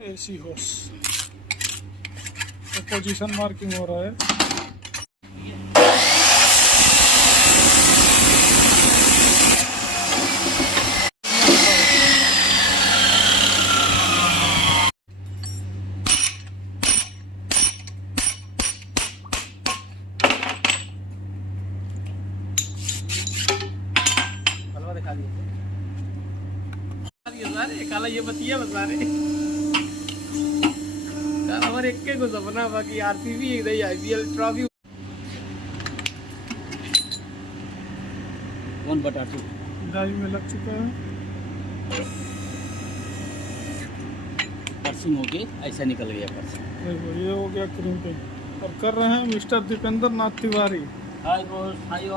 AC होस तो position marking हो रहा है। काला ये बतिया बता रहे हमारे एक को सपना बाकी आरसीबी एक आईपीएल ट्रॉफी 1/2 डाई में लग चुका है। पर्सिंग होके ऐसा निकल गया पर्सिंग। देखो ये हो गया क्रीम पे और कर रहे हैं मिस्टर दीपेंद्र नाथ तिवारी। हाई